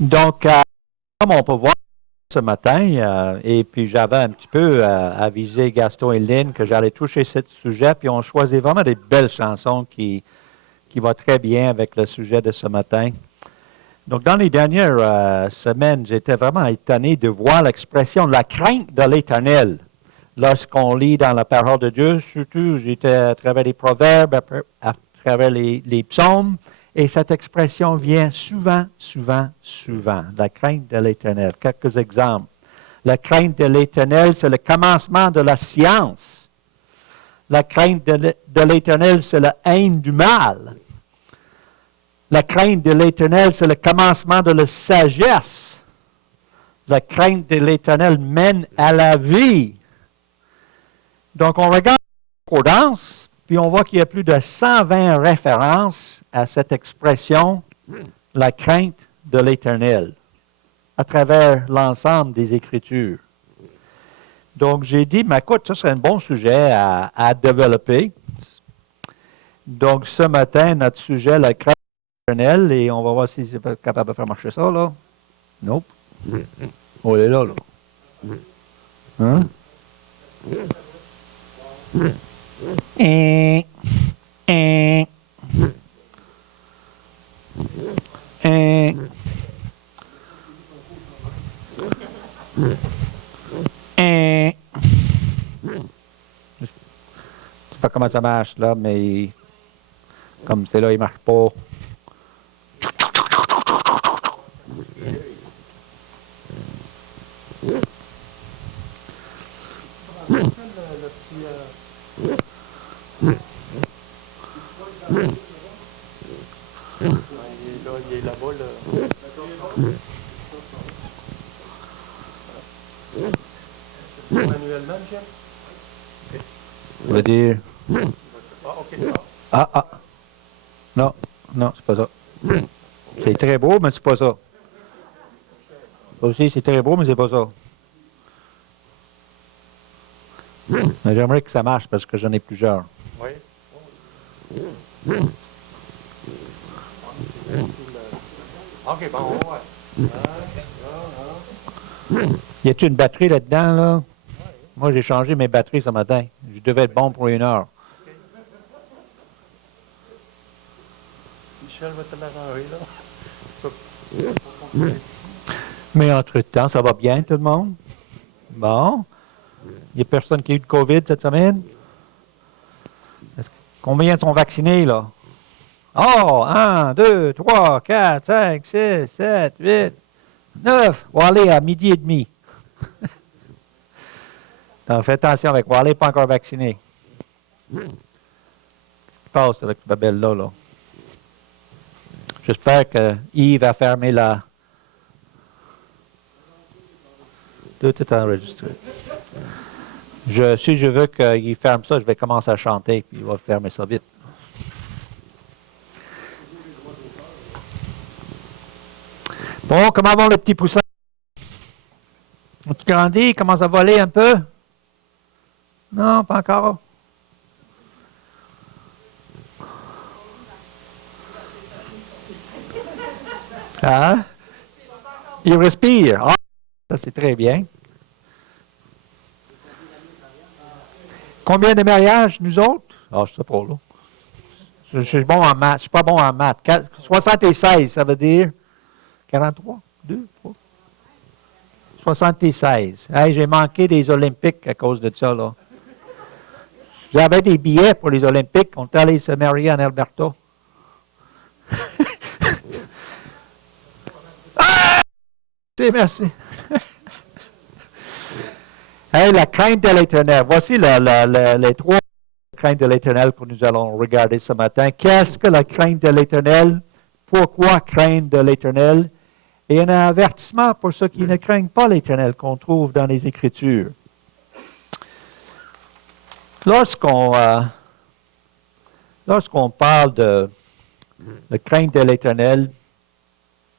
Donc, comme on peut voir ce matin, et puis j'avais un petit peu avisé Gaston et Lynn que j'allais toucher ce sujet, puis on choisit vraiment des belles chansons qui vont très bien avec le sujet de ce matin. Donc, dans les dernières semaines, j'étais vraiment étonné de voir l'expression la crainte de l'Éternel. Lorsqu'on lit dans la parole de Dieu, surtout, j'étais à travers les proverbes, à travers les psaumes, et cette expression vient souvent, la crainte de l'Éternel. Quelques exemples. La crainte de l'Éternel, c'est le commencement de la science. La crainte de l'Éternel, c'est la haine du mal. La crainte de l'Éternel, c'est le commencement de la sagesse. La crainte de l'Éternel mène à la vie. Donc, on regarde la concordance, puis on voit qu'il y a plus de 120 références à cette expression, la crainte de l'Éternel, à travers l'ensemble des Écritures. Donc, j'ai dit, mais écoute, ça serait un bon sujet à développer. Donc, ce matin, notre sujet, la crainte de l'Éternel, et on va voir si c'est capable de faire marcher ça, là. Nope. Oh, elle est là, là. Hein? Je sais pas comment ça marche, là, mais comme c'est là, il marche pas. Il est là-bas, là. Manuellement, Michel? Ça veut dire... Ah, ok, ça. Ah. Non, c'est pas ça. C'est très beau, mais c'est pas ça. Aussi, c'est très beau, mais c'est pas ça. Mais j'aimerais que ça marche parce que j'en ai plusieurs. Oui. Ok, bon, on va voir. Y a-t-il une batterie là-dedans, là? Moi, j'ai changé mes batteries ce matin. Je devais être bon pour 1 heure. Michel va te l'arranger, là. Mais entre-temps, ça va bien, tout le monde? Bon. Il n'y a personne qui a eu de COVID cette semaine? Combien sont vaccinés, là? Oh, 1, 2, 3, 4, 5, 6, 7, 8, 9. Wally à 12h30. Donc, fais attention avec Wally, pas encore vacciné. Qu'est-ce qui passe avec ce babelle-là, là? J'espère que Yves a fermé la... Tout est enregistré. Si je veux qu'il ferme ça, je vais commencer à chanter, puis il va fermer ça vite. Bon, comment va le petit poussin? Tu grandis, il commence à voler un peu? Non, pas encore. Hein? Il respire. Ah, ça c'est très bien. Combien de mariages, nous autres? Ah, je sais pas, là. Je suis bon en maths. Je suis pas bon en maths. 76, ça veut dire 43, 2, 3. 76. Hey, j'ai manqué des Olympiques à cause de ça, là. J'avais des billets pour les Olympiques. On est allé se marier en Alberta. Ah! Merci. Hey, la crainte de l'Éternel. Voici les 3 craintes de l'Éternel que nous allons regarder ce matin. Qu'est-ce que la crainte de l'Éternel? Pourquoi craindre de l'Éternel? Et il y a un avertissement pour ceux qui ne craignent pas l'Éternel qu'on trouve dans les Écritures. Lorsqu'on parle de crainte de l'Éternel,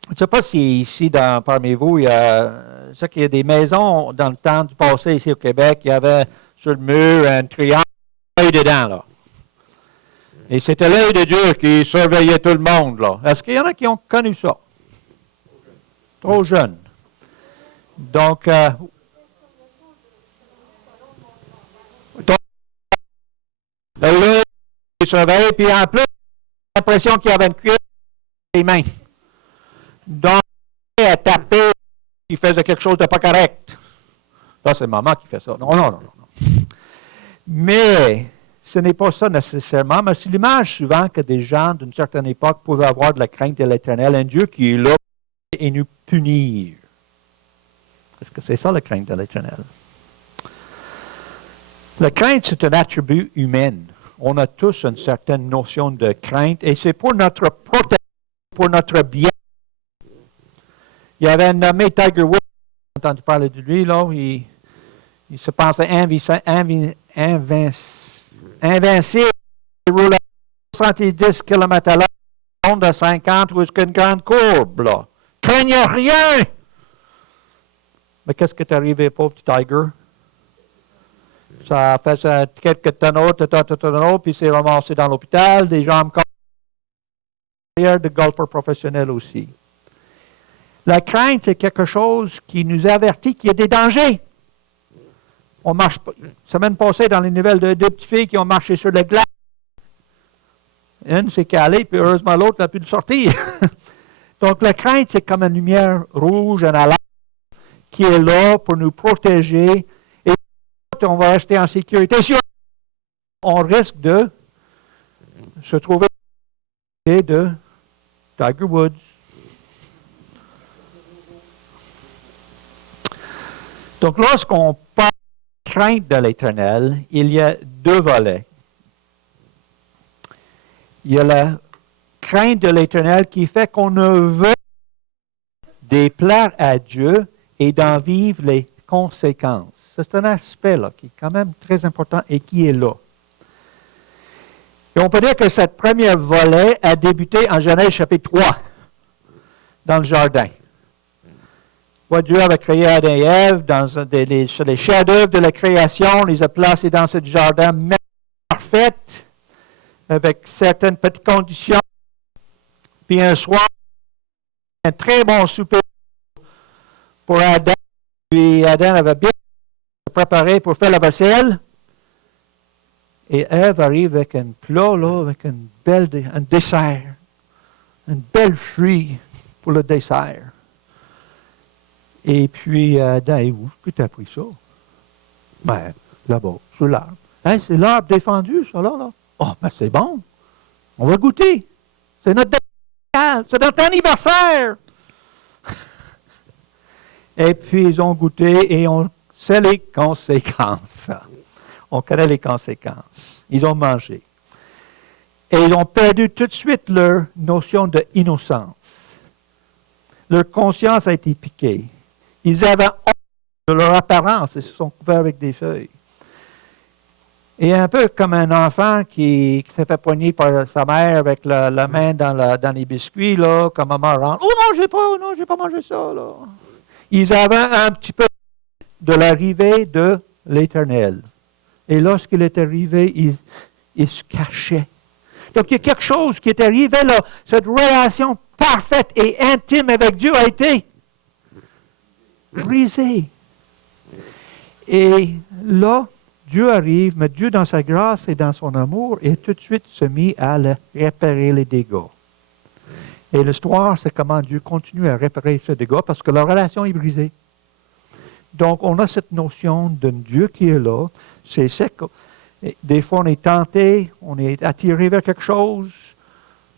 je ne sais pas si ici, parmi vous, il y a des maisons dans le temps du passé ici au Québec, il y avait sur le mur un triangle dedans, là. Et c'était l'œil de Dieu qui surveillait tout le monde, là. Est-ce qu'il y en a qui ont connu ça? Trop jeune. Donc, là, il surveille, puis en plus, j'ai l'impression qu'il avait une cuillère dans les mains. Donc, il a tapé, il faisait quelque chose de pas correct. Là, c'est maman qui fait ça. Non, non, non, non. Mais ce n'est pas ça nécessairement, mais c'est l'image souvent que des gens d'une certaine époque pouvaient avoir de la crainte de l'Éternel, un Dieu qui est là et nous punir. Est-ce que c'est ça la crainte de l'Éternel? La crainte, c'est un attribut humain. On a tous une certaine notion de crainte et c'est pour notre protection, pour notre bien. Il y avait un nommé Tiger Woods, j'ai entendu parler de lui, là, il se pensait invincible. Il roulait à 70 km à l'heure, un de 50 ou une grande courbe, là. Craignait rien! Mais qu'est-ce qui est arrivé, pauvre Tiger? Ça a fait quelques tonneaux, puis il s'est ramassé dans l'hôpital, des jambes carrière de golfeur professionnel aussi. La crainte, c'est quelque chose qui nous avertit qu'il y a des dangers. On marche pas. Semaine passée, dans les nouvelles de deux petites filles qui ont marché sur le glace. Une s'est calée, puis heureusement l'autre n'a pu le sortir. Donc la crainte, c'est comme une lumière rouge, un alarme qui est là pour nous protéger. Et on va rester en sécurité. Si on risque de se trouver de Tiger Woods. Donc, lorsqu'on parle de crainte de l'Éternel, il y a deux volets. Il y a la crainte de l'Éternel qui fait qu'on ne veut déplaire à Dieu et d'en vivre les conséquences. C'est un aspect là, qui est quand même très important et qui est là. Et on peut dire que cette première volet a débuté en Genèse chapitre 3, dans le jardin. Ouais, Dieu avait créé Adam et Ève sur les chefs-d'œuvre de la création, on les a placés dans ce jardin parfait, avec certaines petites conditions. Puis un soir, un très bon souper pour Adam. Puis Adam avait bien préparé pour faire la vaisselle. Et Ève arrive avec un plat, là, avec un dessert. Un bel fruit pour le dessert. Et puis, Adam, où est-ce que tu as pris ça? Ben, là-bas, sur l'arbre. Hein, c'est l'arbre défendu, ça, là. Oh, ben, c'est bon. On va goûter. C'est notre anniversaire. Et puis, ils ont goûté et on sait les conséquences. On connaît les conséquences. Ils ont mangé. Et ils ont perdu tout de suite leur notion d'innocence. Leur conscience a été piquée. Ils avaient honte de leur apparence et se sont couverts avec des feuilles. Et un peu comme un enfant qui s'est fait poigner par sa mère avec la main dans les biscuits, là, quand maman rentre. Oh non, j'ai pas mangé ça, là. Ils avaient un petit peu de l'arrivée de l'Éternel. Et lorsqu'il est arrivé, il se cachait. Donc, il y a quelque chose qui est arrivé là. Cette relation parfaite et intime avec Dieu a été brisée. Et là, Dieu arrive, mais Dieu, dans sa grâce et dans son amour, est tout de suite se mis à réparer les dégâts. Et l'histoire, c'est comment Dieu continue à réparer ce dégât parce que la relation est brisée. Donc, on a cette notion d'un Dieu qui est là. C'est sec. Des fois, on est tenté, on est attiré vers quelque chose.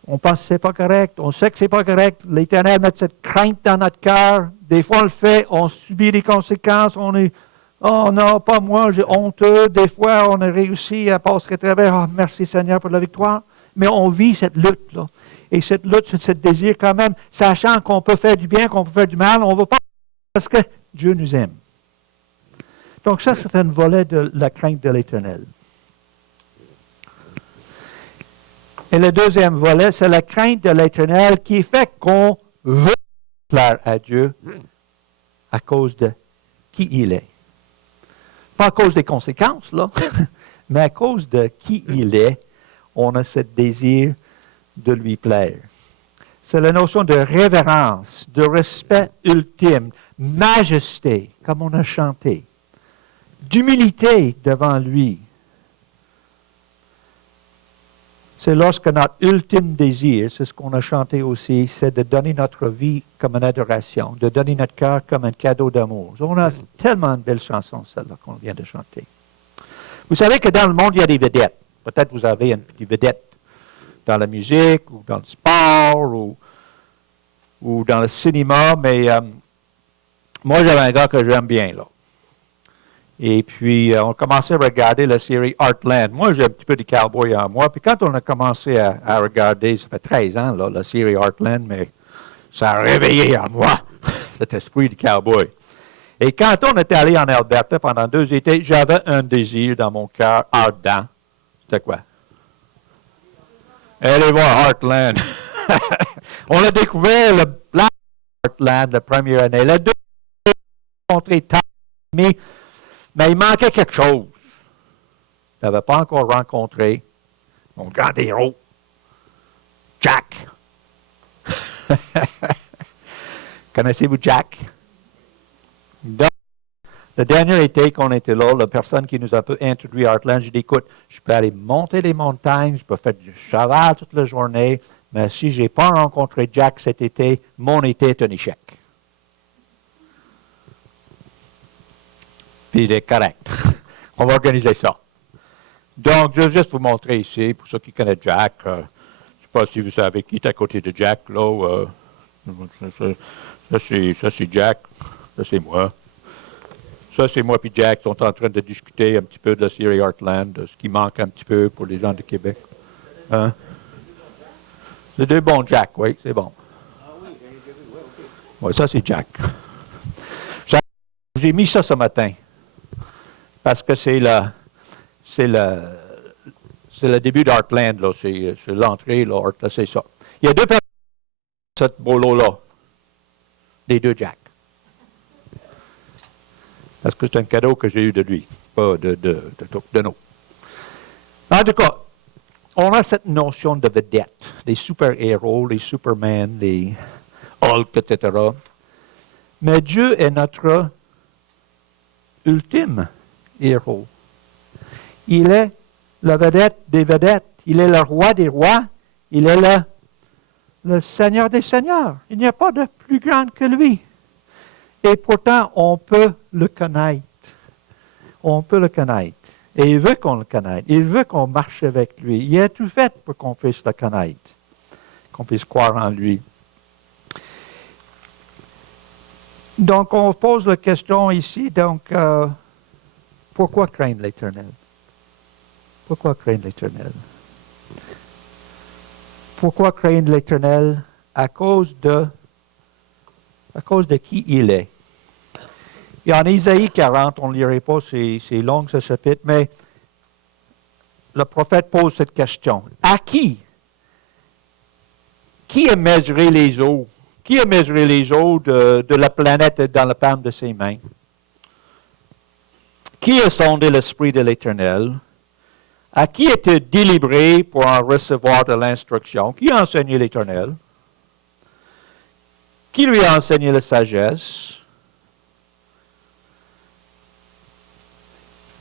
On pense que ce n'est pas correct. On sait que ce n'est pas correct. L'Éternel met cette crainte dans notre cœur. Des fois, on le fait, on subit les conséquences. On est, oh non, pas moi, j'ai honteux. Des fois, on a réussi à passer à travers. Oh, merci Seigneur pour la victoire. Mais on vit cette lutte-là. Et cette lutte, ce désir quand même, sachant qu'on peut faire du bien, qu'on peut faire du mal, on ne va pas parce que Dieu nous aime. Donc ça, c'est un volet de la crainte de l'Éternel. Et le deuxième volet, c'est la crainte de l'Éternel qui fait qu'on veut plaire à Dieu à cause de qui il est. Pas à cause des conséquences, là, mais à cause de qui il est, on a ce désir de lui plaire. C'est la notion de révérence, de respect ultime, majesté, comme on a chanté, d'humilité devant lui. C'est lorsque notre ultime désir, c'est ce qu'on a chanté aussi, c'est de donner notre vie comme une adoration, de donner notre cœur comme un cadeau d'amour. On a tellement de belles chansons, celle-là, qu'on vient de chanter. Vous savez que dans le monde, il y a des vedettes. Peut-être vous avez une petite vedette dans la musique, ou dans le sport, ou dans le cinéma, mais moi, j'avais un gars que j'aime bien, là. Et puis, on commençait à regarder la série Heartland. Moi, j'ai un petit peu de cowboy en moi. Puis quand on a commencé à regarder, ça fait 13 ans, là, la série Heartland, mais ça a réveillé en moi cet esprit de cowboy. Et quand on était allé en Alberta pendant 2 étés, j'avais un désir dans mon cœur ardent. C'était quoi? Allez voir Heartland. On a découvert le Black Heartland la première année. La deuxième, on a rencontré Tommy, mais il manquait quelque chose. Je n'avais pas encore rencontré mon grand héros, Jack. Connaissez-vous Jack? Donc, le dernier été qu'on était là, la personne qui nous a introduit à Heartland, j'ai dit, écoute, je peux aller monter les montagnes, je peux faire du cheval toute la journée, mais si je n'ai pas rencontré Jack cet été, mon été est un échec. Puis il est correct. On va organiser ça. Donc, je vais juste vous montrer ici, pour ceux qui connaissent Jack, je ne sais pas si vous savez qui est à côté de Jack, là. Ça, c'est Jack. Ça, c'est moi. Ça, c'est moi et Jack qui sont en train de discuter un petit peu de la série Heartland, de ce qui manque un petit peu pour les gens de Québec. Hein? C'est deux bons Jack, oui, c'est bon. Oui, ça, c'est Jack. J'ai mis ça ce matin. Parce que c'est le début d'Heartland, là. C'est l'entrée, là, c'est ça. Il y a 2 personnes dans cette bolo-là. Les 2 Jack. Parce que c'est un cadeau que j'ai eu de lui, pas de nous. En tout cas, on a cette notion de vedette, les super-héros, les Superman, les Hulk, etc. Mais Dieu est notre ultime héros. Il est la vedette des vedettes. Il est le roi des rois. Il est le Seigneur des seigneurs. Il n'y a pas de plus grand que lui. Et pourtant, on peut le connaître. On peut le connaître. Et il veut qu'on le connaisse. Il veut qu'on marche avec lui. Il a tout fait pour qu'on puisse le connaître, qu'on puisse croire en lui. Donc, on pose la question ici, donc, pourquoi craindre l'Éternel? Pourquoi craindre l'Éternel? Pourquoi craindre l'Éternel? À cause de qui il est. Et en Isaïe 40, on ne lirait pas, c'est long ce chapitre, mais le prophète pose cette question. À qui? Qui a mesuré les eaux? Qui a mesuré les eaux de la planète dans la palme de ses mains? Qui a sondé l'esprit de l'Éternel? À qui était délivré pour en recevoir de l'instruction? Qui a enseigné l'Éternel? Qui lui a enseigné la sagesse?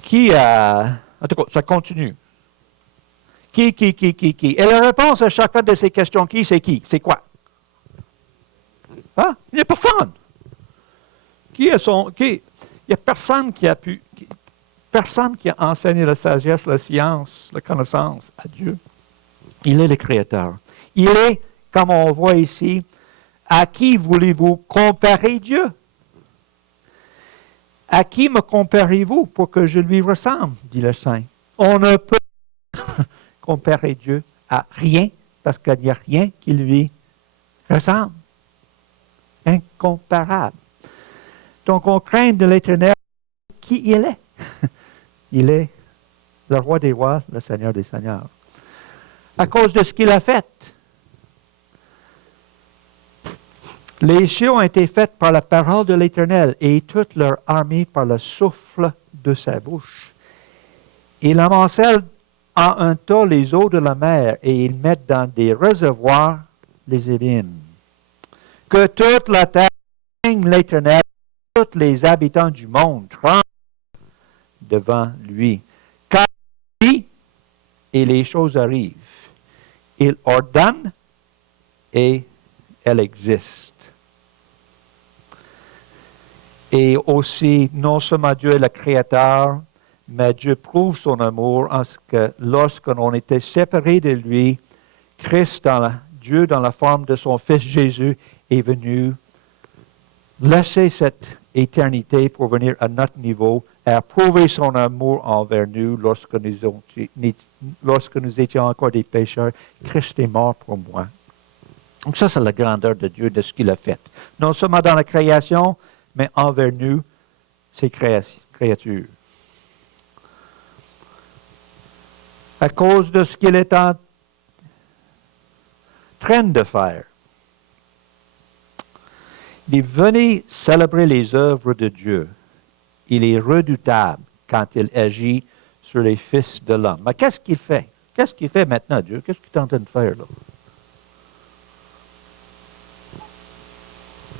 Qui a... En tout cas, ça continue. Qui? Et la réponse à chacune de ces questions, c'est qui? C'est quoi? Hein? Il n'y a personne. Il n'y a personne qui a pu... Personne qui a enseigné la sagesse, la science, la connaissance à Dieu. Il est le Créateur. Il est, comme on voit ici, à qui voulez-vous comparer Dieu? À qui me comparez-vous pour que je lui ressemble, dit le Saint. On ne peut comparer Dieu à rien, parce qu'il n'y a rien qui lui ressemble. Incomparable. Donc, on craint de l'Éternel qui il est. Il est le roi des rois, le Seigneur des seigneurs. À cause de ce qu'il a fait. Les cieux ont été faits par la parole de l'Éternel et toute leur armée par le souffle de sa bouche. Il amoncelle en un tas les eaux de la mer et ils mettent dans des réservoirs les Élynes. Que toute la terre craigne l'Éternel, tous les habitants du monde tremblent devant lui. Car il dit, et les choses arrivent. Il ordonne et elles existent. Et aussi, non seulement Dieu est le Créateur, mais Dieu prouve son amour en ce que lorsqu'on était séparés de lui, Christ, Dieu dans la forme de son Fils Jésus, est venu laisser cette éternité pour venir à notre niveau et a prouvé son amour envers nous lorsque nous étions encore des pécheurs. Christ est mort pour moi. Donc ça, c'est la grandeur de Dieu, de ce qu'il a fait. Non seulement dans la création, mais envers nous, ses créatures. À cause de ce qu'il est en train de faire. Il est venu célébrer les œuvres de Dieu. Il est redoutable quand il agit sur les fils de l'homme. Mais qu'est-ce qu'il fait? Qu'est-ce qu'il fait maintenant, Dieu? Qu'est-ce qu'il est en train de faire, là?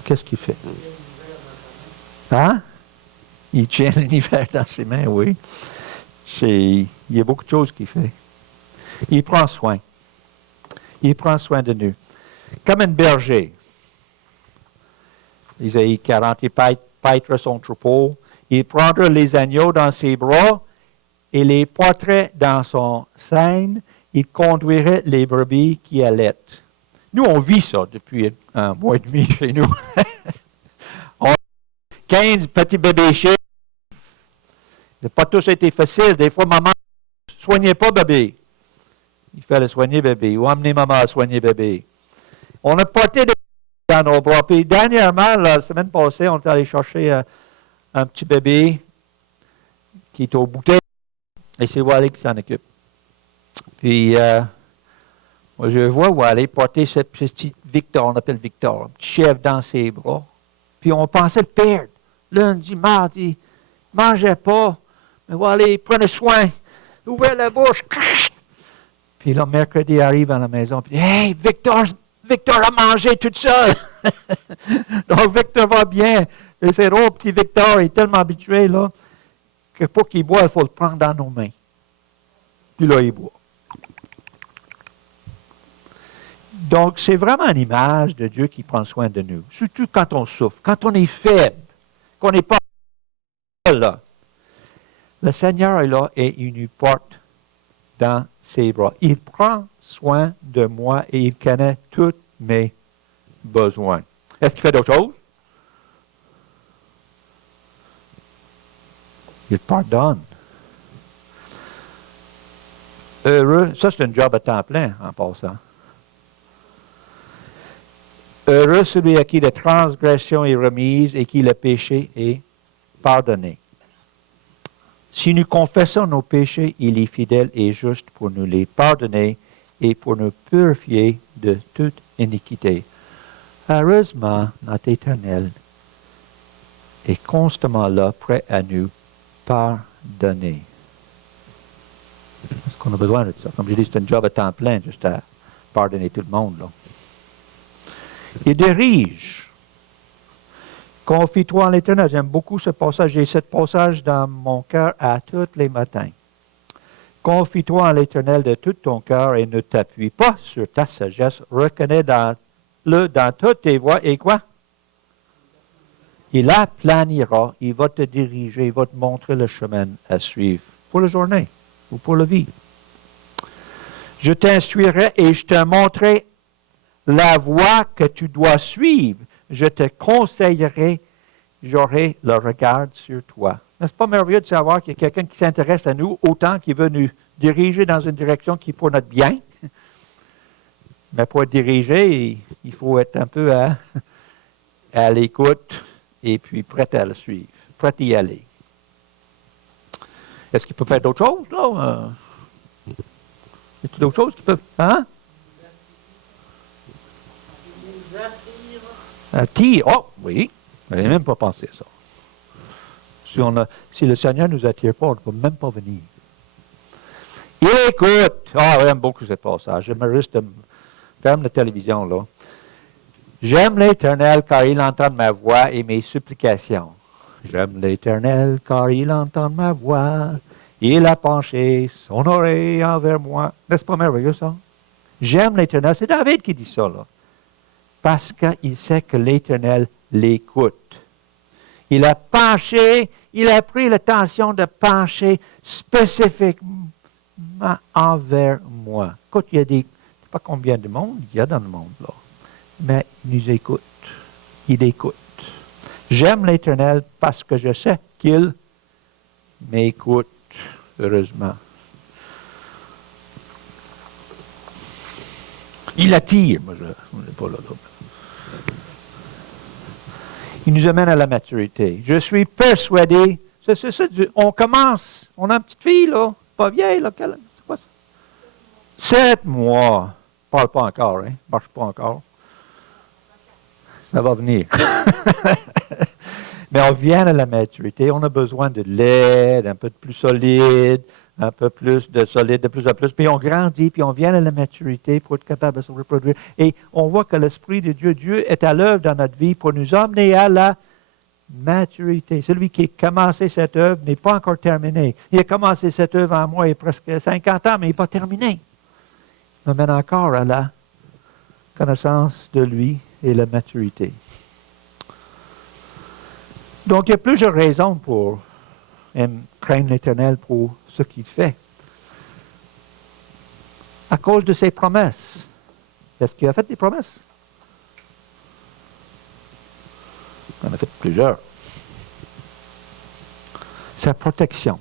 Qu'est-ce qu'il fait? Hein? Il tient l'univers dans ses mains, oui. Il y a beaucoup de choses qu'il fait. Il prend soin. Il prend soin de nous. Comme un berger. Isaïe 40, il paîtra son troupeau. Il prendra les agneaux dans ses bras et les porterait dans son sein. Il conduirait les brebis qui allaitent. Nous, on vit ça depuis un mois et demi chez nous. 15 petits bébés chez nous. Ça n'a pas tous été facile. Des fois, maman ne soignait pas bébé. Il fallait soigner bébé ou amener maman à soigner bébé. On a porté des dans nos bras. Puis dernièrement, la semaine passée, on est allé chercher un petit bébé qui est au bouteille. Et c'est Wally qui s'en occupe. Puis, moi, je vois Wally porter ce petit Victor, on l'appelle Victor, un petit chèvre dans ses bras. Puis on pensait le perdre. Lundi, mardi, il ne mangeait pas. Mais Wally prenait soin. Ouvrait la bouche. Puis là, mercredi arrive à la maison. Puis, hey, Victor a mangé tout seul. Donc, Victor va bien. Et c'est drôle, petit Victor est tellement habitué, là, que pour qu'il boive, il faut le prendre dans nos mains. Puis là, il boit. Donc, c'est vraiment une image de Dieu qui prend soin de nous. Surtout quand on souffre, quand on est faible, qu'on n'est pas là. Le Seigneur est là et il nous porte dans ses bras. Il prend soin de moi et il connaît tous mes besoins. Est-ce qu'il fait d'autres choses? Il pardonne. Heureux, ça c'est un job à temps plein en passant. Heureux celui à qui la transgression est remise et qui le péché est pardonné. Si nous confessons nos péchés, il est fidèle et juste pour nous les pardonner et pour nous purifier de toute iniquité. Heureusement, notre Éternel est constamment là, prêt à nous pardonner. Est-ce qu'on a besoin de ça? Comme je dis, c'est un job à temps plein, juste à pardonner tout le monde, là. Il dirige. Confie-toi en l'Éternel. J'aime beaucoup ce passage. J'ai ce passage dans mon cœur à tous les matins. Confie-toi en l'Éternel de tout ton cœur et ne t'appuie pas sur ta sagesse. Reconnais-le dans toutes tes voies et quoi? Il aplanira, il va te diriger, il va te montrer le chemin à suivre pour la journée ou pour la vie. Je t'instruirai et je te montrerai la voie que tu dois suivre. Je te conseillerai, j'aurai le regard sur toi. N'est-ce pas merveilleux de savoir qu'il y a quelqu'un qui s'intéresse à nous autant qu'il veut nous diriger dans une direction qui est pour notre bien? Mais pour être dirigé, il faut être un peu à l'écoute et puis prêt à le suivre, prêt à y aller. Est-ce qu'il peut faire d'autres choses, là? Y a-t-il d'autres choses qui peuvent... Hein? Attire. Oh, oui. Je n'avais même pas pensé à ça. Si le Seigneur ne nous attire pas, on ne peut même pas venir. Il écoute. Ah, j'aime beaucoup ce passage. J'aimerais juste Ferme la télévision, là. J'aime l'Éternel car il entend ma voix et mes supplications. J'aime l'Éternel car il entend ma voix. Il a penché son oreille envers moi. N'est-ce pas merveilleux, ça? J'aime l'Éternel. C'est David qui dit ça, là. Parce qu'il sait que l'Éternel l'écoute. Il a penché, il a pris l'intention de pencher spécifiquement envers moi. Écoute, il y a des, je ne sais pas combien de monde il y a dans le monde, là. Mais il nous écoute. Il écoute. J'aime l'Éternel parce que je sais qu'il m'écoute, heureusement. Il attire, moi je n'ai pas là. Il nous amène à la maturité. Je suis persuadé, on commence, on a une petite fille, là, pas vieille, là, c'est quoi ça? 7 mois. Parle pas encore, hein? Marche pas encore. Ça va venir. Mais on vient à la maturité, on a besoin de l'aide, un peu plus solide, un peu plus de solide, de plus en plus. Puis on grandit, puis on vient à la maturité pour être capable de se reproduire. Et on voit que l'Esprit de Dieu, Dieu est à l'œuvre dans notre vie pour nous emmener à la maturité. Celui qui a commencé cette œuvre n'est pas encore terminé. Il a commencé cette œuvre en moi il y a presque 50 ans, mais il n'est pas terminé. Il m'amène encore à la connaissance de lui et la maturité. Donc, il y a plusieurs raisons pour craindre l'Éternel pour ce qu'il fait. À cause de ses promesses. Est-ce qu'il a fait des promesses? Il en a fait plusieurs. Sa protection.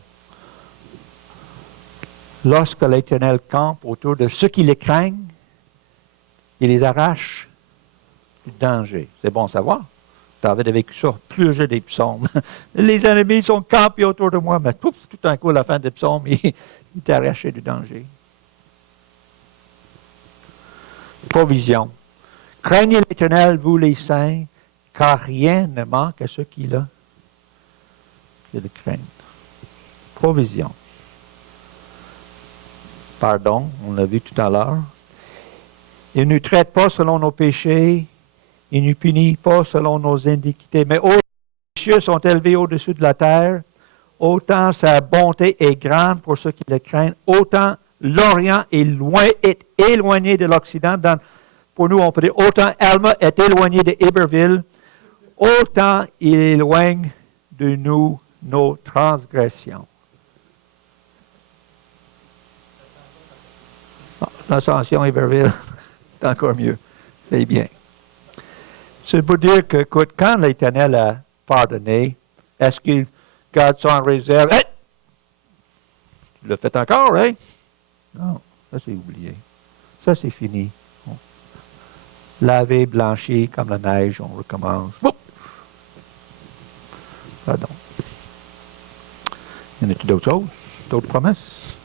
Lorsque l'Éternel campe autour de ceux qui les craignent, il les arrache du danger. C'est bon à savoir. David a vécu ça, plusieurs des psaumes. Les ennemis sont campés autour de moi, mais tout d'un coup, à la fin des psaumes, il est arraché du danger. Provision. Craignez l'Éternel, vous les saints, car rien ne manque à ceux qui le craignent. Provision. Pardon, on l'a vu tout à l'heure. Il ne nous traite pas selon nos péchés. Il ne nous punit pas selon nos iniquités. Mais autant les cieux sont élevés au-dessus de la terre, autant sa bonté est grande pour ceux qui le craignent, autant l'Orient est éloigné de l'Occident. Pour nous, on peut dire autant Alma est éloigné de Iberville, autant il éloigne de nous nos transgressions. L'Ascension Iberville, c'est encore mieux. C'est bien. C'est pour dire que, écoute, quand l'Éternel a pardonné, est-ce qu'il garde ça en réserve? Hey! Tu l'as fait encore, hein? Non, ça c'est oublié. Ça c'est fini. Lavé, blanchi, comme la neige, on recommence. Boum! Pardon. Y en a-t-il d'autres choses? D'autres promesses?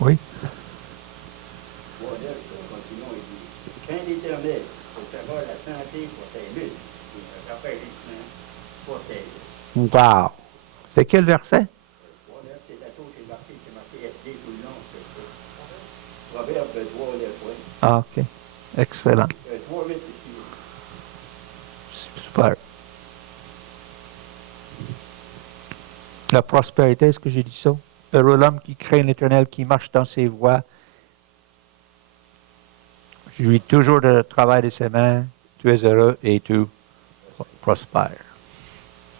Oui? Crains l'Éternel, pour savoir la santé pour tes muscles, et le rafraîchissement pour tes yeux. Wow! C'est quel verset? Voilà, c'est la chose qui est marqué SD tout le long. Proverbe 3, le point. Ah, OK. Excellent. 3, 8 ici. Super. La prospérité, est-ce que j'ai dit ça? Heureux l'homme qui craint l'Éternel, qui marche dans ses voies. Je jouis toujours de travail de ses mains. Tu es heureux et tu prospères.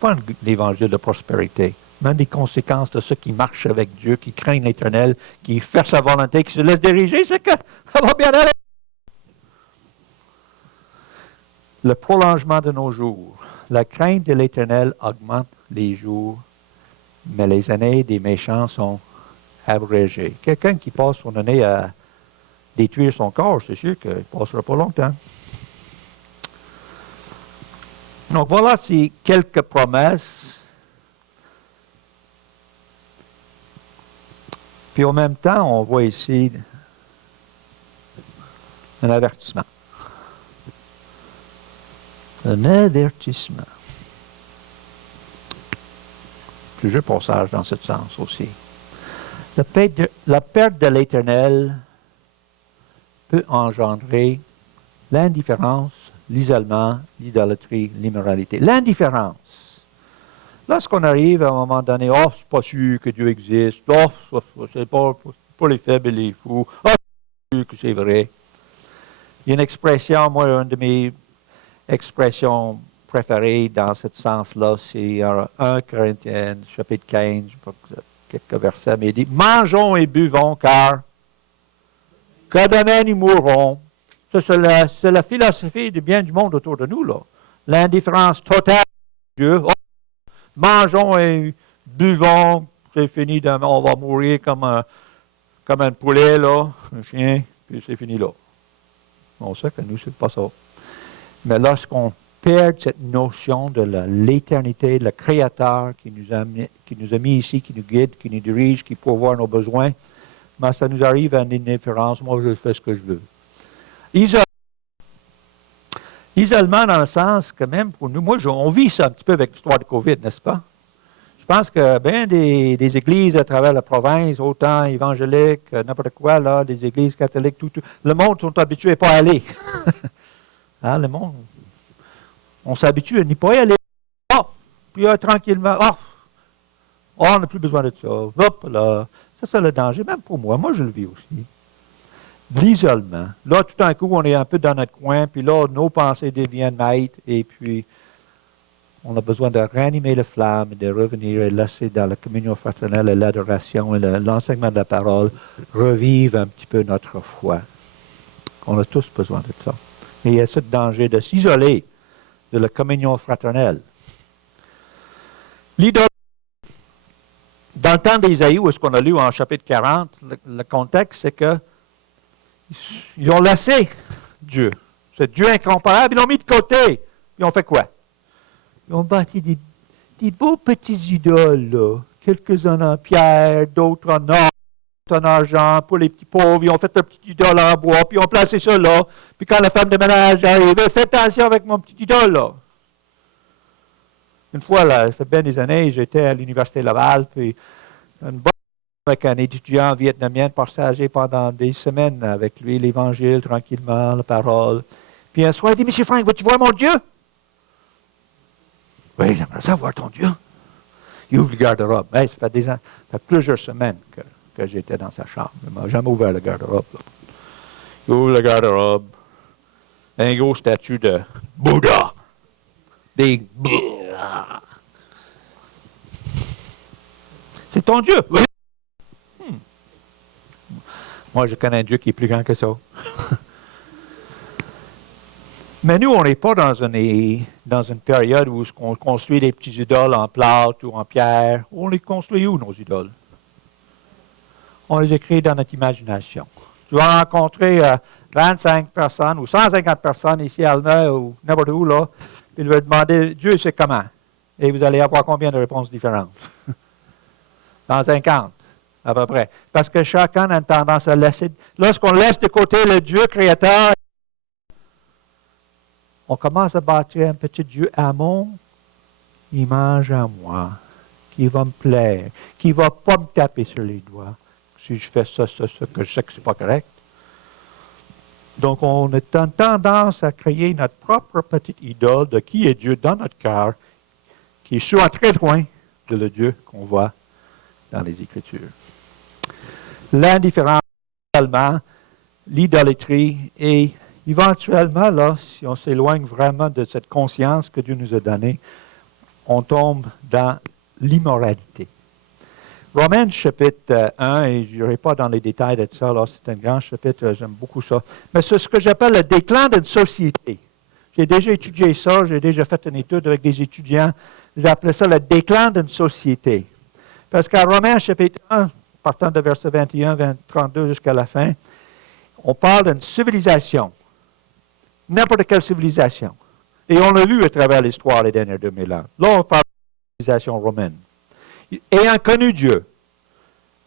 Pas l'évangile de prospérité, mais des conséquences de ceux qui marchent avec Dieu, qui craignent l'Éternel, qui font sa volonté, qui se laissent diriger, c'est que ça va bien aller. Le prolongement de nos jours. La crainte de l'Éternel augmente les jours, mais les années des méchants sont abrégées. Quelqu'un qui passe son année à détruire son corps, c'est sûr qu'il ne passera pas longtemps. Donc voilà ces quelques promesses. Puis en même temps, on voit ici un avertissement. Un avertissement. Plusieurs passages dans ce sens aussi. La perte de l'Éternel peut engendrer l'indifférence, l'isolement, l'idolâtrie, l'immoralité. L'indifférence. Lorsqu'on arrive à un moment donné, oh, c'est pas sûr que Dieu existe, oh, c'est pas pour les faibles et les fous, oh, c'est sûr que c'est vrai. Il y a une expression, moi, une de mes expressions préférées dans ce sens-là, c'est 1 Corinthiens, chapitre 15, quelques versets, mais il dit, mangeons et buvons, car que demain nous mourrons. Ça, c'est la philosophie du bien du monde autour de nous, là. L'indifférence totale de Dieu. Oh, mangeons et buvons, c'est fini, on va mourir comme un poulet, là, un chien, puis c'est fini là. On sait que nous, c'est pas ça. Mais lorsqu'on perd cette notion de l'éternité, le Créateur qui nous a mis ici, qui nous guide, qui nous dirige, qui pourvoit nos besoins, ben, ça nous arrive à une indifférence. Moi, je fais ce que je veux. Isolement dans le sens que même pour nous, moi, on vit ça un petit peu avec l'histoire de COVID, n'est-ce pas? Je pense que bien des églises à travers la province, autant évangéliques, n'importe quoi, là, des églises catholiques, tout, le monde sont habitués pas à aller. Hein, le monde, on s'habitue à n'y pas y aller. Oh, puis tranquillement, oh, on n'a plus besoin de ça. Hop, là. Ça, c'est le danger, même pour moi. Moi, je le vis aussi. L'isolement. Là, tout d'un coup, on est un peu dans notre coin, puis là, nos pensées deviennent maîtres, et puis on a besoin de ranimer la flamme, de revenir et laisser dans la communion fraternelle et l'adoration et l'enseignement de la parole revivre un petit peu notre foi. On a tous besoin de ça. Et il y a ce danger de s'isoler de la communion fraternelle. L'idole. Dans le temps d'Ésaïe, où est-ce qu'on a lu en chapitre 40, le contexte, c'est que ils ont laissé Dieu. Ce Dieu incomparable, ils l'ont mis de côté. Ils ont fait quoi? Ils ont bâti des beaux petits idoles, là. Quelques-uns en pierre, d'autres en or, en argent, pour les petits pauvres. Ils ont fait un petit idole en bois, puis ils ont placé ça là. Puis quand la femme de ménage arrive, fais attention avec mon petit idole, là. Une fois, là, ça fait bien des années, j'étais à l'Université Laval, puis une bonne avec un étudiant vietnamien, partager pendant des semaines avec lui l'Évangile, tranquillement, la parole. Puis un soir, il dit, Monsieur Frank, vas-tu voir mon Dieu? Oui, j'aimerais ça voir ton Dieu. Il ouvre le garde-robe. Hey, ça fait plusieurs semaines que j'étais dans sa chambre. Il m'a jamais ouvert le garde-robe. Il ouvre le garde-robe. Un gros statue de Bouddha. Big Bouddha. C'est ton Dieu. Oui. Moi, je connais un Dieu qui est plus grand que ça. Mais nous, on n'est pas dans une période où on construit des petits idoles en plâtre ou en pierre. On les construit où, nos idoles? On les écrit dans notre imagination. Tu vas rencontrer 25 personnes ou 150 personnes ici à Alma ou n'importe où, là, puis il va demander, Dieu, c'est comment? Et vous allez avoir combien de réponses différentes? 150. À peu près. Parce que chacun a une tendance à laisser. Lorsqu'on laisse de côté le Dieu créateur, on commence à bâtir un petit Dieu à mon image à moi, qui va me plaire, qui ne va pas me taper sur les doigts si je fais ça, que je sais que ce n'est pas correct. Donc, on a tendance à créer notre propre petite idole de qui est Dieu dans notre cœur, qui est souvent très loin de le Dieu qu'on voit dans les Écritures. L'indifférence, l'idolâtrie et éventuellement, là, si on s'éloigne vraiment de cette conscience que Dieu nous a donnée, on tombe dans l'immoralité. Romains chapitre 1, et je n'irai pas dans les détails de ça, là, c'est un grand chapitre, j'aime beaucoup ça. Mais c'est ce que j'appelle le déclin d'une société. J'ai déjà étudié ça, j'ai déjà fait une étude avec des étudiants. J'appelais ça le déclin d'une société. Parce qu'à Romains chapitre 1, partant de verset 21, 32 jusqu'à la fin, on parle d'une civilisation. N'importe quelle civilisation. Et on l'a vu à travers l'histoire les derniers 2000 ans. Là, on parle de civilisation romaine. Ayant connu Dieu,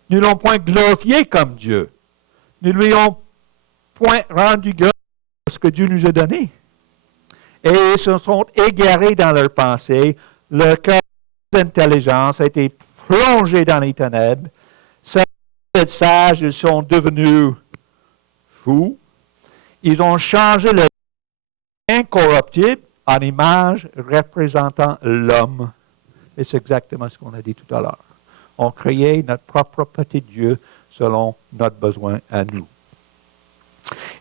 nous ne l'ont point glorifié comme Dieu. Nous ne lui avons point rendu grâce à ce que Dieu nous a donné. Et ils se sont égarés dans leurs pensées. Leur cœur d'intelligence a été plongé dans les ténèbres. Sans être sages, ils sont devenus fous, ils ont changé le incorruptible en image représentant l'homme. Et c'est exactement ce qu'on a dit tout à l'heure. On créait notre propre petit Dieu selon notre besoin à nous.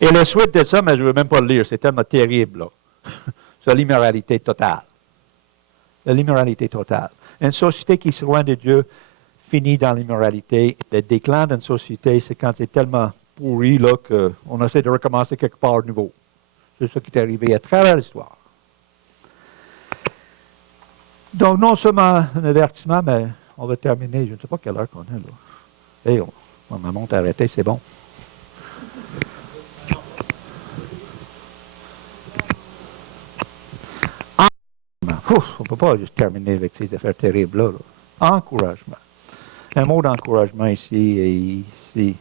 Et la suite de ça, mais je ne veux même pas le lire, c'est tellement terrible, là. C'est l'immoralité totale. L'immoralité totale. Une société qui se loin de Dieu finit dans l'immoralité. Le déclin d'une société, c'est quand c'est tellement pourri là, qu'on essaie de recommencer quelque part de nouveau. C'est ça qui est arrivé à travers l'histoire. Donc, non seulement un avertissement, mais on va terminer. Je ne sais pas quelle heure qu'on a là. Hey, ma montre a arrêté, c'est bon. On ne peut pas juste terminer avec ces affaires terribles-là. Encouragement. Un mot d'encouragement ici, et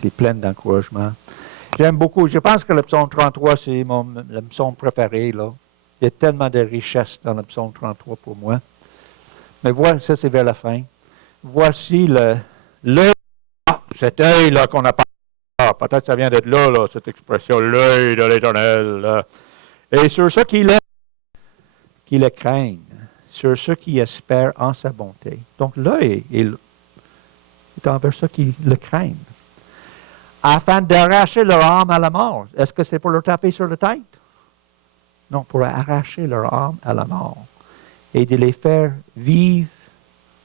c'est plein d'encouragement. J'aime beaucoup, je pense que le psaume 33, c'est le psaume préféré, là. Il y a tellement de richesse dans le psaume 33 pour moi. Mais voilà, ça c'est vers la fin. Voici cet œil-là qu'on a pas. Peut-être que ça vient d'être là, cette expression, l'œil de l'Éternel. Et sur ceux qui le craignent, sur ceux qui espèrent en sa bonté. Donc l'œil est envers ceux qui le craignent. Afin d'arracher leur âme à la mort. Est-ce que c'est pour leur taper sur la tête? Non, pour arracher leur âme à la mort et de les faire vivre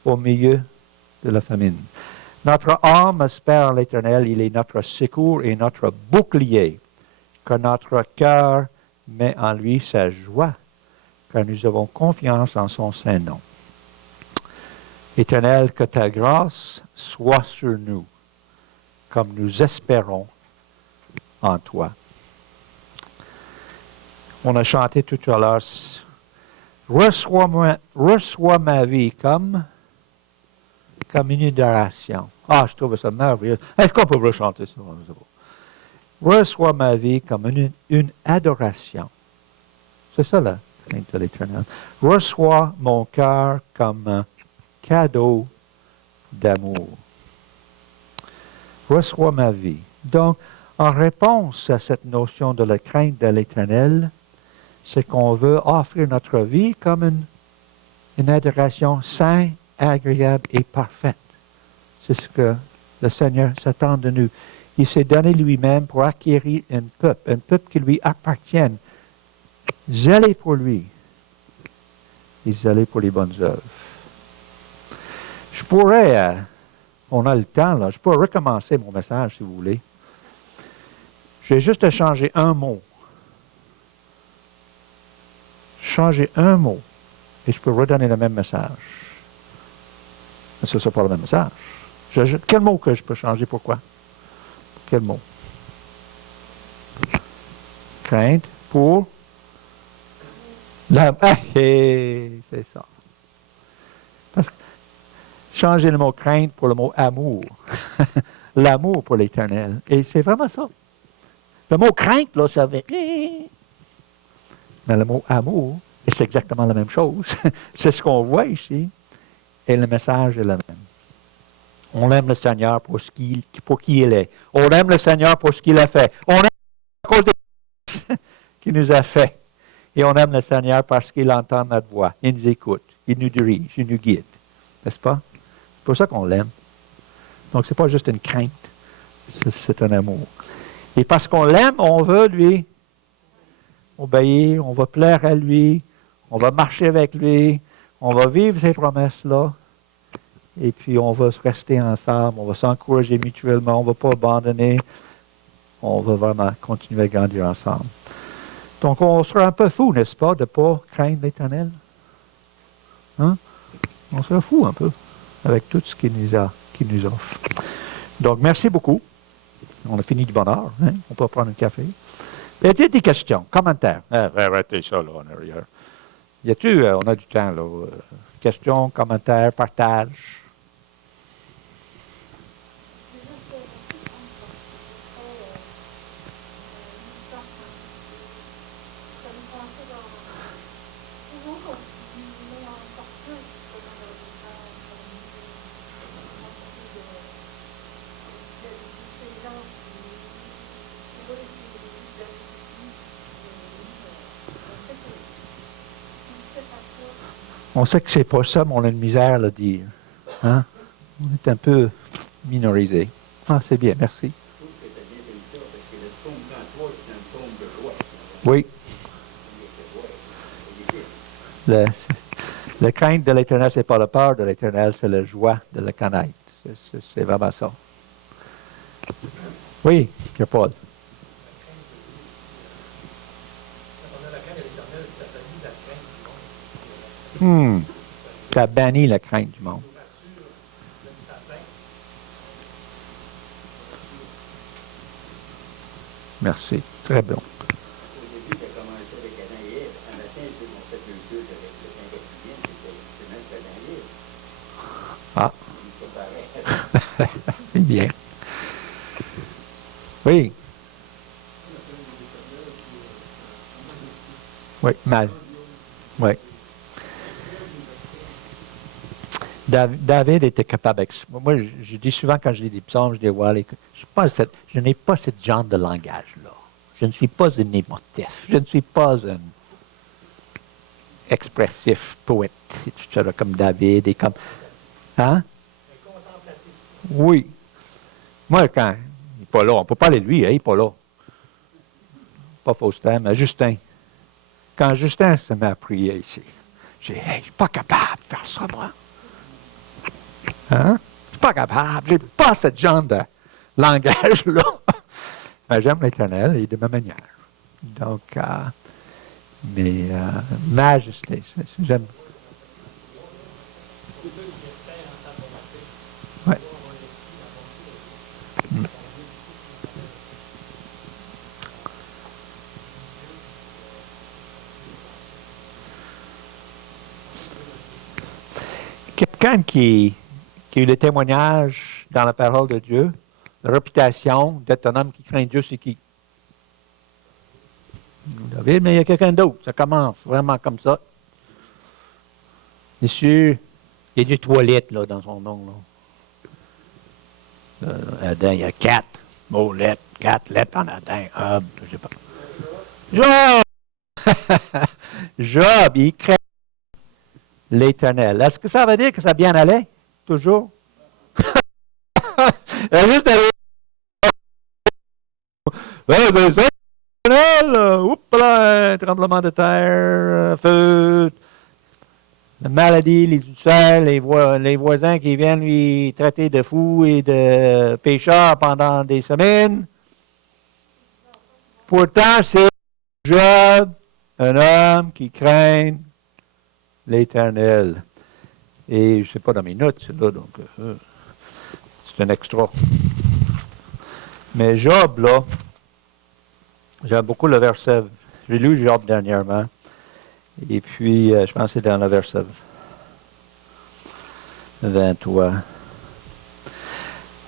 au milieu de la famine. Notre âme espère en l'Éternel, il est notre secours et notre bouclier, que notre cœur met en lui sa joie, car nous avons confiance en son saint nom. Éternel, que ta grâce soit sur nous, comme nous espérons en toi. On a chanté tout à l'heure, reçois ma vie comme une adoration. Ah, je trouve ça merveilleux. Est-ce qu'on peut rechanter ça? Reçois ma vie comme une adoration. C'est ça la crainte de l'Éternel. Reçois mon cœur comme un cadeau d'amour. Reçois ma vie. Donc, en réponse à cette notion de la crainte de l'Éternel, c'est qu'on veut offrir notre vie comme une adoration sainte, agréable et parfaite. C'est ce que le Seigneur s'attend de nous. Il s'est donné lui-même pour acquérir un peuple qui lui appartienne, zélé pour lui et zélé pour les bonnes œuvres. Je pourrais, on a le temps là, je pourrais recommencer mon message si vous voulez. J'ai juste à changer un mot. Changer un mot et je peux redonner le même message. Mais ce ne sera pas le même message. Quel mot que je peux changer? Pourquoi? Quel mot? Crainte pour c'est ça. Parce que changer le mot crainte pour le mot amour. L'amour pour l'Éternel. Et c'est vraiment ça. Le mot crainte, là, ça fait... Mais le mot amour, c'est exactement la même chose. C'est ce qu'on voit ici. Et le message est le même. On aime le Seigneur pour qui il est. On aime le Seigneur pour ce qu'il a fait. On aime à cause des choses qu'il nous a fait. Et on aime le Seigneur parce qu'il entend notre voix. Il nous écoute. Il nous dirige. Il nous guide. N'est-ce pas? C'est pour ça qu'on l'aime. Donc, ce n'est pas juste une crainte. C'est un amour. Et parce qu'on l'aime, on veut lui obéir. On va plaire à lui. On va marcher avec lui. On va vivre ces promesses-là. Et puis, on va rester ensemble. On va s'encourager mutuellement. On ne va pas abandonner. On va vraiment continuer à grandir ensemble. Donc, on sera un peu fou, n'est-ce pas, de ne pas craindre l'Éternel? Hein? On sera fou un peu avec tout ce qu'il nous offre. Donc, merci beaucoup. On a fini de bonne heure. Hein? On peut prendre un café. Y a-t-il des questions, commentaires? Arrêtez ça, là, en arrière. Y a-t-il, on a du temps, là. Questions, commentaires, partages? On sait que c'est pas ça, mais on a une misère à le dire. Hein? On est un peu minorisé. Ah, c'est bien, merci. Je trouve que tu as bien fait ça, parce que le psaume 33, c'est un psaume de joie. Oui. La crainte de l'Éternel, c'est pas la peur de l'Éternel, c'est la joie de le connaître. C'est vraiment ça. Oui, Pierre Paul. Ça bannit la crainte du monde. Merci. Très bon. Au début, tu as commencé avec Adam et Ève. Un matin, ils ont fait deux jeux avec le Saint-Gaspilien, c'était même Adam et Ève. Ah. C'est pas pareil. C'est bien. Oui. Oui, mal. Oui. David était capable avec ça. Moi, je dis souvent quand je lis des psaumes, je dis, ouais, je n'ai pas ce genre de langage-là. Je ne suis pas un émotif. Je ne suis pas un expressif poète, etc., comme David et comme... Hein? Oui. Moi, quand il n'est pas là, on ne peut pas aller lui, hein, il n'est pas là. Pas Faustin, mais Justin. Quand Justin se met à prier ici, j'ai dit, hey, je ne suis pas capable de faire ça, moi. Hein? Je suis pas capable. J'ai pas ce genre de langage-là. Mais j'aime l'Éternel et de ma manière. Donc, majesté, j'aime. Ouais. Quelqu'un qui a eu le témoignage dans la parole de Dieu, la réputation d'être un homme qui craint Dieu, c'est qui? David, mais il y a quelqu'un d'autre. Ça commence vraiment comme ça. Monsieur, il y a des toilettes là, dans son nom. Là. Adam, il y a 4 mots lettres, 4 lettres en Adam. Je sais pas. Job! Job, il craint l'Éternel. Est-ce que ça veut dire que ça bien allait? Toujours? Juste oups là, un tremblement de terre, feu, la maladie, les ulcères, les voisins qui viennent lui traiter de fou et de pécheur pendant des semaines. Pourtant, c'est Job, un homme qui craint l'Éternel. Et je ne sais pas dans mes notes, c'est là, donc c'est un extra. Mais Job, là, j'aime beaucoup le verset. J'ai lu Job dernièrement. Et puis, je pense que c'est dans le verset 23.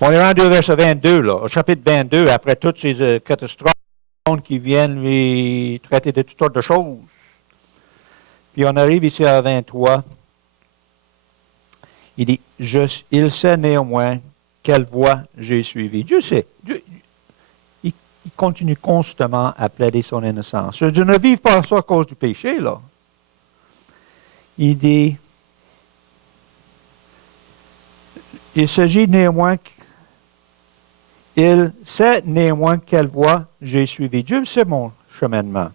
On est rendu au verset 22, là, au chapitre 22, après toutes ces catastrophes qui viennent lui traiter de toutes sortes de choses. Puis on arrive ici à 23. Il dit, il sait néanmoins quelle voie j'ai suivie. Dieu sait. Il continue constamment à plaider son innocence. Je ne vis pas ça à cause du péché, là. Il dit, il s'agit néanmoins, il sait néanmoins quelle voie j'ai suivie. Dieu sait mon cheminement.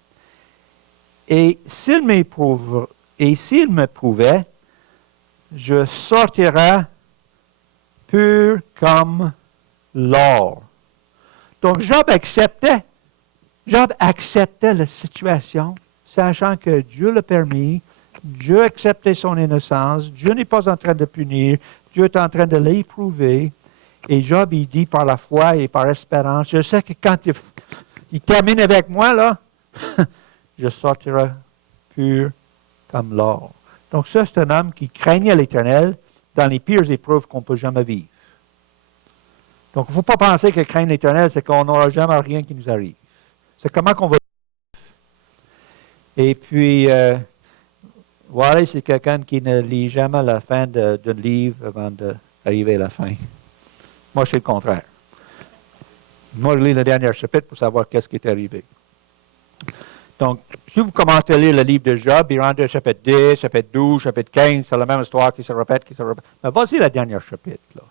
Et s'il me prouvait, je sortirai pur comme l'or. Donc Job acceptait la situation, sachant que Dieu l'a permis, Dieu acceptait son innocence, Dieu n'est pas en train de punir, Dieu est en train de l'éprouver. Et Job, il dit par la foi et par espérance, je sais que quand il termine avec moi, là, je sortirai pur comme l'or. Donc ça, c'est un homme qui craignait l'Éternel dans les pires épreuves qu'on peut jamais vivre. Donc, il ne faut pas penser que craindre l'Éternel, c'est qu'on n'aura jamais rien qui nous arrive. C'est comment qu'on va vivre. Et puis, voilà, c'est quelqu'un qui ne lit jamais la fin d'un livre avant d'arriver à la fin. Moi, c'est le contraire. Moi, je lis le dernier chapitre pour savoir qu'est-ce qui est arrivé. Donc, si vous commencez à lire le livre de Job, il rentre au chapitre 10, chapitre 12, chapitre 15, c'est la même histoire qui se répète, qui se répète. Mais voici le dernier chapitre, là.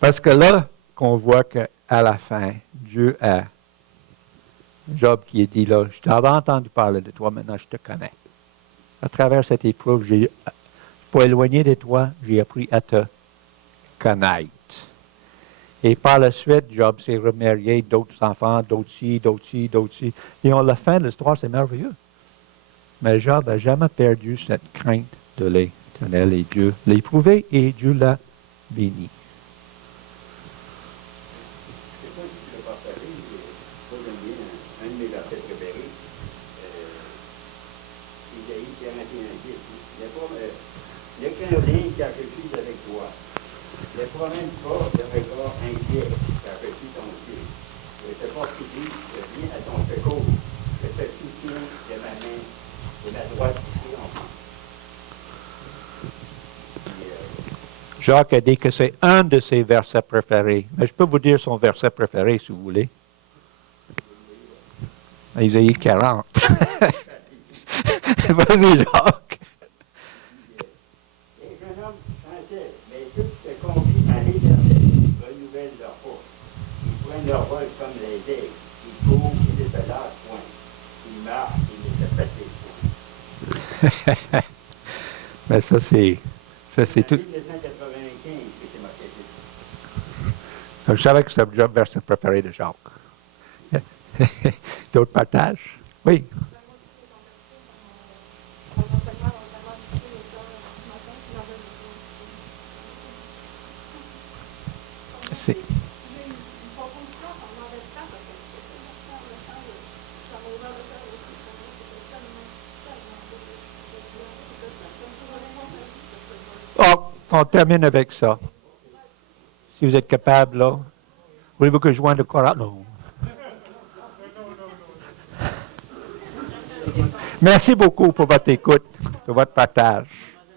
Parce que là, qu'on voit qu'à la fin, Dieu a Job qui est dit là, je t'avais entendu parler de toi, maintenant je te connais. À travers cette épreuve, pour éloigner de toi, j'ai appris à te connaître. Et par la suite, Job s'est remarié, d'autres enfants, d'autres ci, d'autres ci, d'autres ci. Et on la fin de l'histoire, c'est merveilleux. Mais Job n'a jamais perdu cette crainte de l'Éternel et Dieu l'a éprouvé et Dieu l'a béni. Je ne sais pas si tu l'as partagé, moi j'aime bien un de mes versets préférés, Isaïe 41:10. Ne crains rien car je suis avec toi. Ne promène pas de regard inquiet car je suis ton Dieu. Je te fortifie, je viens à ton secours. Je te soutiens de ma main, de ma droite triomphante. Jacques a dit que c'est un de ses versets préférés. Mais je peux vous dire son verset préféré, si vous voulez. Isaïe 40. Vas-y, Jacques. Les jeunes hommes chantaient, mais tous se confient à l'Éternel, renouvellent leur force. Ils prennent leur vol comme les aigles. Ils courent et ne se lassent point. Ils marchent et ne se fatiguent point. Mais ça, c'est tout. 1995 que c'est marqué. Je savais que c'était le verset préféré de Jacques. D'autres partages? Oui. C'est. Oh, on termine avec ça. Si vous êtes capable, là. Voulez-vous que je joigne le choral? Non. Merci beaucoup pour votre écoute, pour votre partage.